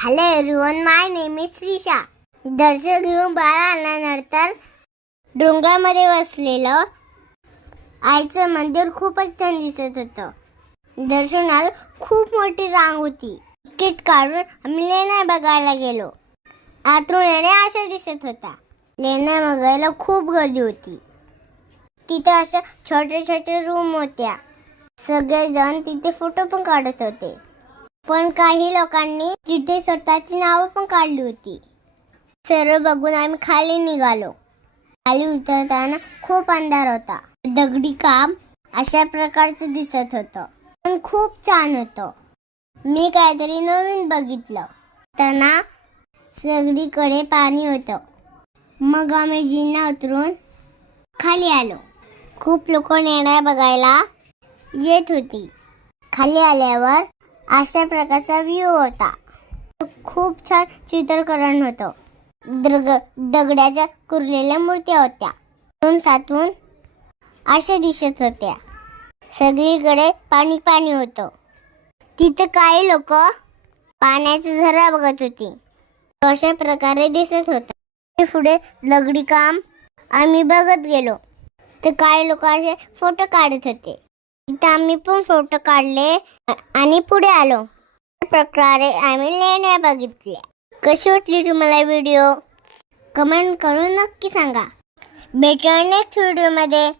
Hello everyone, my name is Srisha. दर्शन घेऊन बाळा आल्यानंतर डोंगरामध्ये बसलेलं आईचं मंदिर खूपच छान दिसत होतं. दर्शनाला खूप मोठी रांग होती. तिकीट काढून आम्ही लेण्या बघायला गेलो. आतून लेण्या अशा दिसत होता. लेण्या बघायला खूप गर्दी होती. तिथे अशा छोटे छोटे रूम होत्या. सगळेजण तिथे फोटो पण काढत होते. पण काही लोकांनी तिथे स्वतःची नावं पण काढली होती. सर्व बघून आम्ही खाली निघालो. खाली उतरताना खूप अंधार होता. दगडी काम अशा प्रकारचं दिसत होतं, पण खूप छान होतं. मी काहीतरी नवीन बघितलं. त्यांना सगळीकडे पाणी होतं. मग आम्ही जिना उतरून खाली आलो. खूप लोक लेण्या बघायला येत होती. खाली आल्यावर अशा प्रकारचा व्ह्यू होता. खूप छान चित्रकरण होतं. दगडाच्या कोरलेल्या मूर्त्या होत्या. दोन सातून अशा दिसत होत्या. सगळीकडे पाणी पाणी होतं. तिथे काही लोक पाण्याचा झरा बघत होती. अशा प्रकारे दिसत होता. पुढे दगडी काम आम्ही बघत गेलो. तर काही लोक असे फोटो काढत होते. तिथे आम्ही पण फोटो काढले आणि पुढे आलो. अशा प्रकारे आम्ही लेण्या बघितल्या. कशी वाटली तुम्हाला व्हिडिओ? कमेंट करून नक्की सांगा. भेटूया नेक्स्ट व्हिडिओमध्ये.